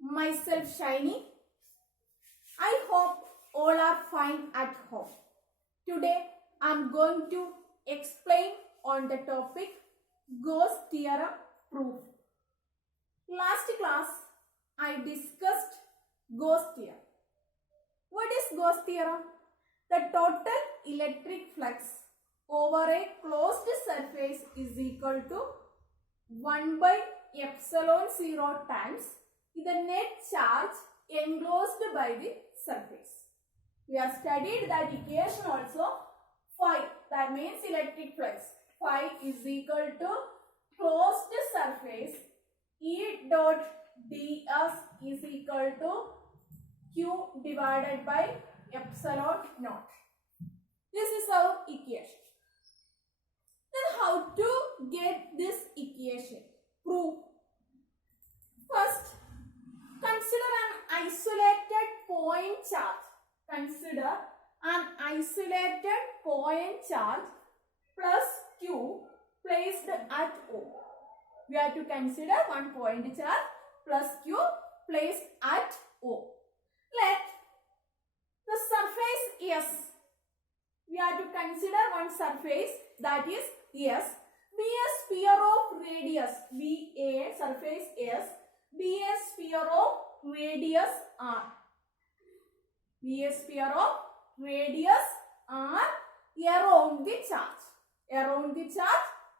myself Shiny. I hope all are fine at home. Today I am going to explain on the topic Gauss theorem proof. Last class I discussed Gauss theorem. What is Gauss theorem? The total electric flux over a closed surface is equal to 1 by epsilon 0 times the net charge enclosed by the surface. We have studied that equation also. Phi, that means electric flux. Phi is equal to closed surface E dot ds is equal to Q divided by epsilon naught. This is our equation. Then how to get this equation? Proof. First, consider an isolated point charge. Consider an isolated point charge plus Q placed at O. We have to consider one point charge plus Q placed at O. Let the surface S. We have to consider one surface, that is S, be a sphere of radius, be a surface S, be a sphere of radius R. Be a sphere of radius R around the charge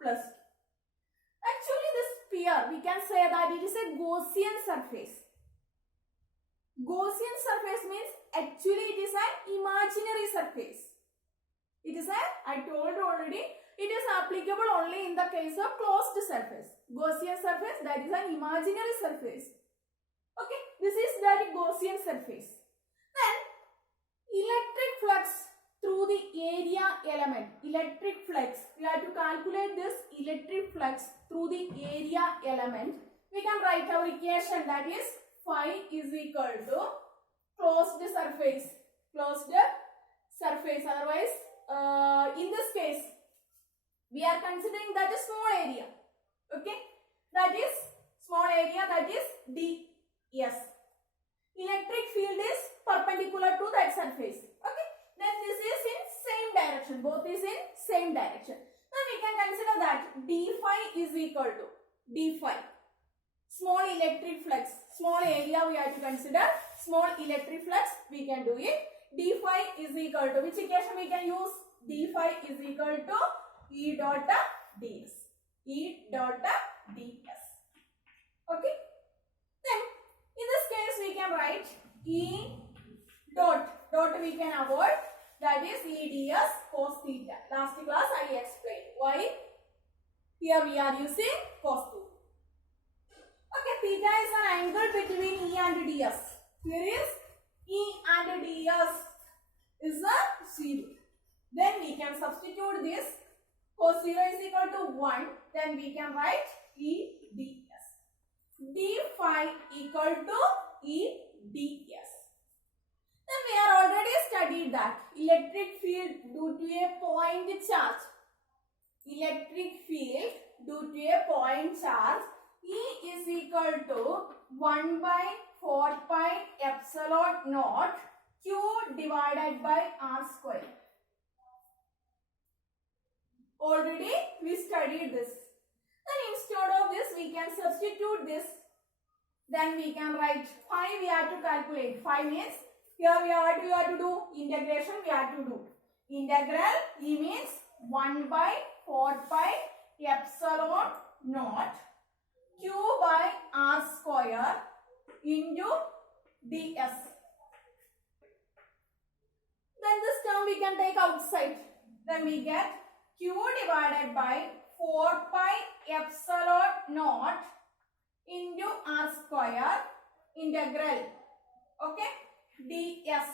plus Q. Actually this sphere, we can say that it is a Gaussian surface. Gaussian surface means actually it is an imaginary surface. It is I told already, it is applicable only in the case of closed surface. Gaussian surface, that is an imaginary surface. Okay, this is that Gaussian surface. Then, electric flux through the area element. Electric flux, we have to calculate this electric flux through the area element. We can write our equation, that is phi is equal to closed surface. Otherwise, in this case, we are considering that a small area. Okay, that is small area, that is ds. Electric field is perpendicular to that surface. Okay, then this is in same direction. Both is in same direction. Then we can consider that d phi is equal to d phi. Small electric flux. Small area we have to consider. Small electric flux we can do it. D phi is equal to, which equation we can use? D phi is equal to E dot ds. E dot ds. Okay. Then in this case we can write E dot we can avoid, that is E ds cos theta. Last class I explained why. Here we are using cos 2. Okay, theta is an angle between E and ds. Here is E and ds is a 0. Then we can substitute this. Cos 0 is equal to 1. Then we can write E ds. D phi equal to E ds. Then we are already studied that electric field due to a point charge. Electric field due to a point charge, E is equal to 1 by 4 pi epsilon naught Q divided by R square. Already we studied this. Then instead of this we can substitute this. Then we can write phi, we have to calculate. Phi means here we have to do integration, we have to do. Integral E means 1 by 4 pi epsilon naught Q by R square into ds. Then this term we can take outside. Then we get Q divided by 4 pi epsilon naught into R square integral. Okay, ds.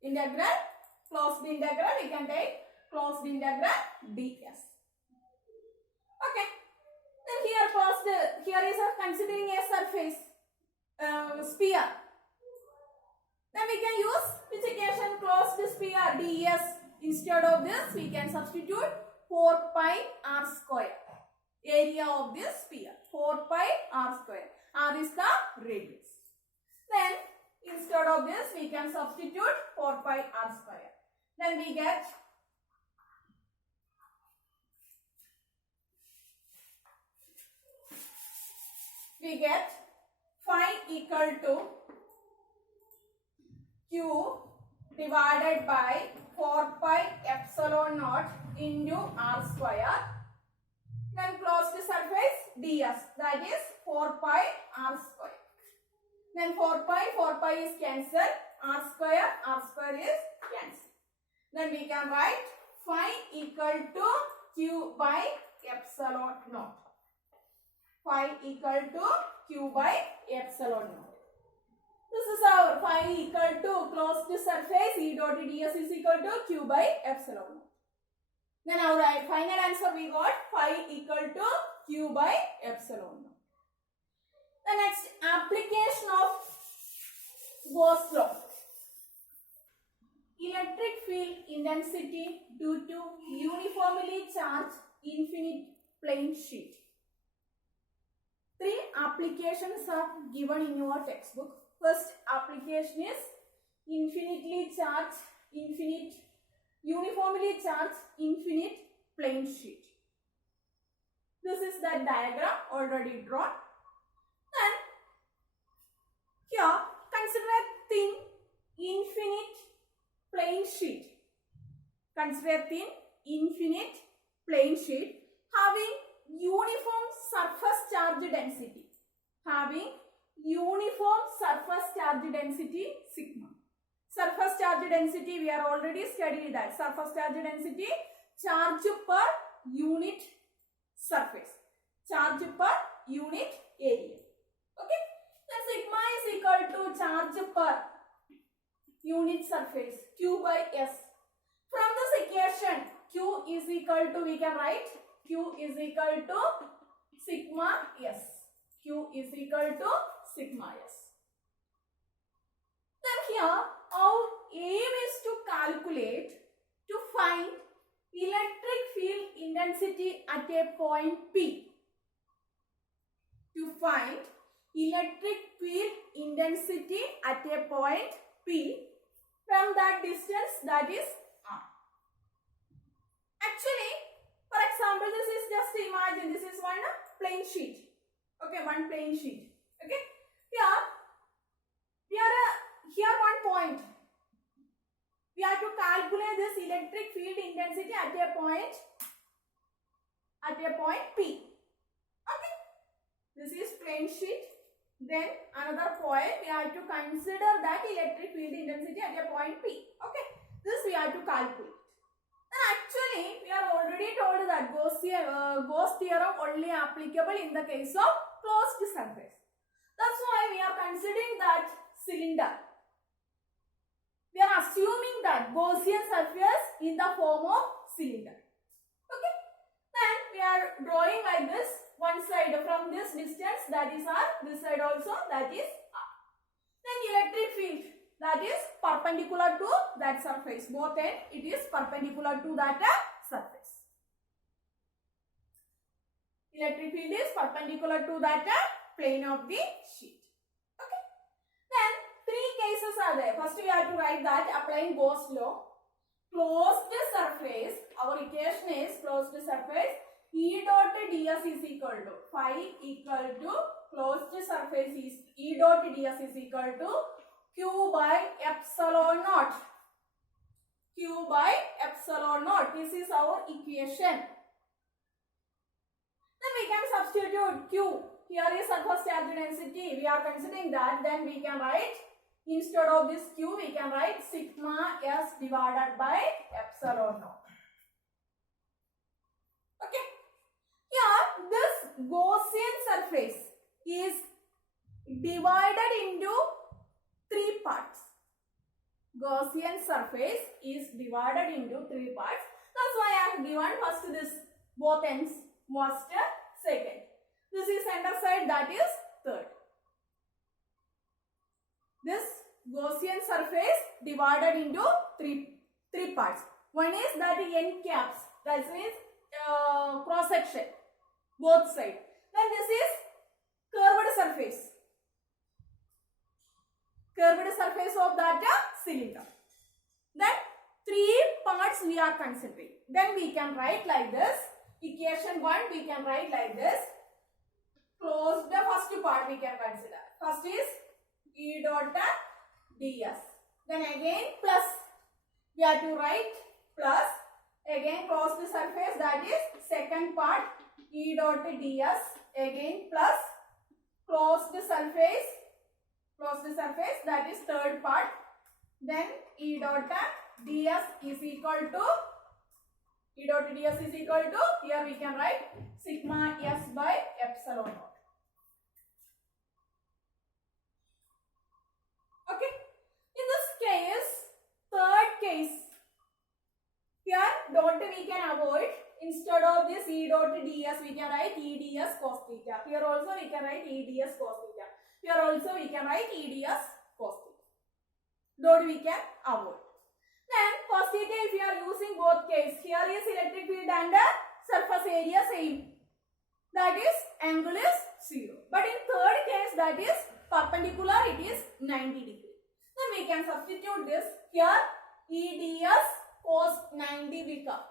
Integral, closed integral, we can take closed integral ds. Okay. Then here is considering a surface sphere. Then we can use which equation? Closed sphere ds. Instead of this we can substitute 4 pi r square. Area of this sphere 4 pi r square. R is the radius. Then instead of this we can substitute 4 pi r square. Then we get phi equal to q divided by 4 pi epsilon naught into r square. Then closed surface ds, that is 4 pi r square. Then 4 pi is cancelled, r square is cancelled. Then we can write phi equal to q by epsilon naught. Phi equal to q by epsilon naught. This is our phi equal to closed surface E dot ds is equal to q by epsilon naught. Then our final answer we got phi equal to q by epsilon naught. The next application of Gauss law. Electric field intensity due to uniformly charged infinite plane sheet. 3 applications are given in your textbook. First application is uniformly charged infinite plane sheet. This is the diagram already drawn. Then here consider a thin infinite plane sheet. Consider thin infinite plane sheet having uniform surface charge density. Having uniform surface charge density sigma. Surface charge density we are already studied that. Surface charge density, charge per unit surface. Charge per unit area. Okay. Then sigma is equal to charge per unit surface q by s. From this equation q is equal to, we can write q is equal to sigma s. Q is equal to sigma s. Then here our aim is to calculate, to find electric field intensity at a point P. To find electric field intensity at a point P from that distance, that is R. Actually, for example, this is just imagine this is one plane sheet. Okay, one plane sheet. Okay, here one point. We have to calculate this electric field intensity at a point P. Okay, this is plane sheet. Then another point we have to consider that electric field intensity at a point P. Okay, this we have to calculate. And actually we are already told that Gauss theorem only applicable in the case of closed surface. That's why we are considering that cylinder. We are assuming that Gaussian surface in the form of cylinder. Okay. Then we are drawing like this. One side from this distance, that is R. This side also, that is R. Then electric field, that is perpendicular to that surface. Both ends, it is perpendicular to that surface. Electric field is perpendicular to that plane of the sheet. Okay. Then 3 cases are there. First we have to write that applying Gauss law. Closed surface, our equation is closed surface E dot ds is equal to phi equal to closed surface is E dot ds is equal to q by epsilon naught. Q by epsilon naught. This is our equation. Then we can substitute q. Here is surface charge density. We are considering that. Then we can write, instead of this q, we can write sigma s divided by epsilon naught. Okay. Here, this Gaussian surface is divided into 3 parts. Gaussian surface is divided into 3 parts. That's why I have given first this both ends, first, second. This is center side, that is third. This Gaussian surface divided into three parts. One is that end caps, that is cross section, both sides. Then this is curved surface. curved surface of that cylinder. Then 3 parts we are considering. Then we can write like this. Equation 1 we can write like this. Close the first part we can consider. First is E dot ds. Then again plus. We have to write plus. Again close the surface, that is second part E dot ds. Again plus. Close the surface. That is third part. Then E dot ds is equal to here we can write sigma s by epsilon naught. Okay. In this case, third case, here dot we can avoid. Instead of this E dot ds, we can write E ds cos theta. Here also we can write E ds cos theta. Here also we can write E ds cos theta. Dot we can avoid. Then cos theta, if you are using both case, here is electric field and surface area same. That is angle is 0. But in third case, that is perpendicular, it is 90 degree. Then we can substitute this. Here E ds cos 90 will come.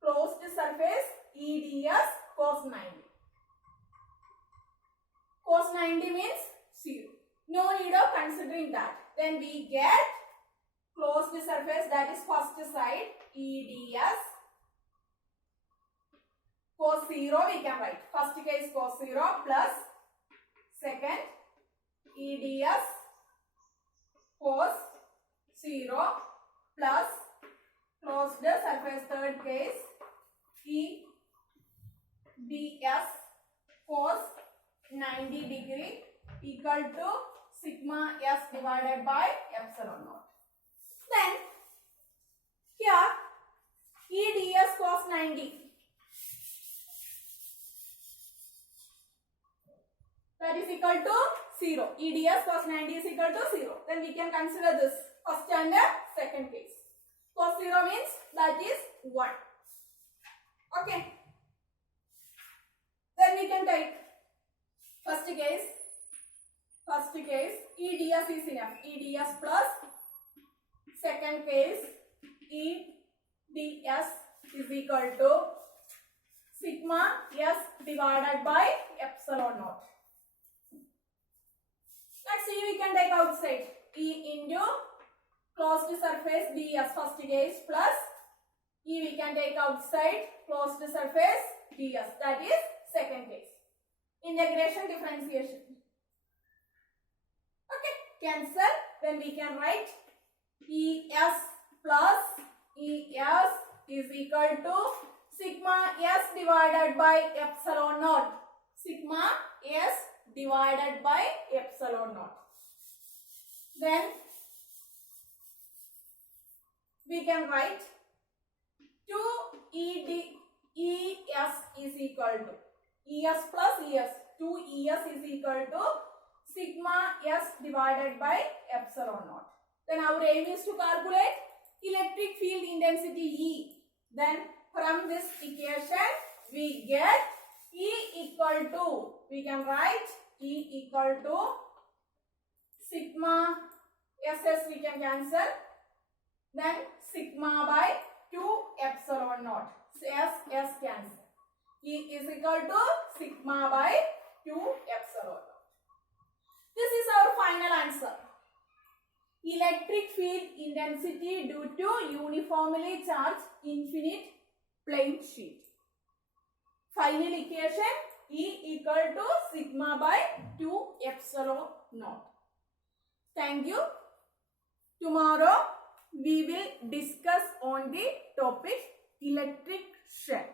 Closed surface E ds cos 90. Cos 90 means 0. No need of considering that. Then we get closed surface, that is first side E ds cos 0 we can write. First case cos 0 plus second E ds cos 0 plus closed surface third case E ds cos 90 degree equal to sigma s divided by epsilon naught. Then here E ds cos 90, that is equal to 0. E ds cos 90 is equal to 0. Then we can consider this first and second case. Cos 0 means that is 1. Okay. Then we can take first case E ds is enough. E ds plus second case E ds is equal to sigma s divided by epsilon naught. Next we can take outside E into closed surface ds first case plus E we can take outside closed surface ds, that is second case. Integration differentiation. Okay, cancel. Then we can write Es plus Es is equal to sigma s divided by epsilon naught. Sigma s divided by epsilon naught. Then we can write 2 Es is equal to Es plus Es. 2 Es is equal to sigma s divided by epsilon naught. Then our aim is to calculate electric field intensity E. Then from this equation we get E equal to, we can write E equal to sigma SS we can cancel. Then sigma by 2 epsilon naught. S cancel. E is equal to sigma by 2 epsilon naught. This is our final answer. Electric field intensity due to uniformly charged infinite plane sheet. Final equation E equal to sigma by 2 epsilon naught. Thank you. Tomorrow we will discuss on the topic electric shell.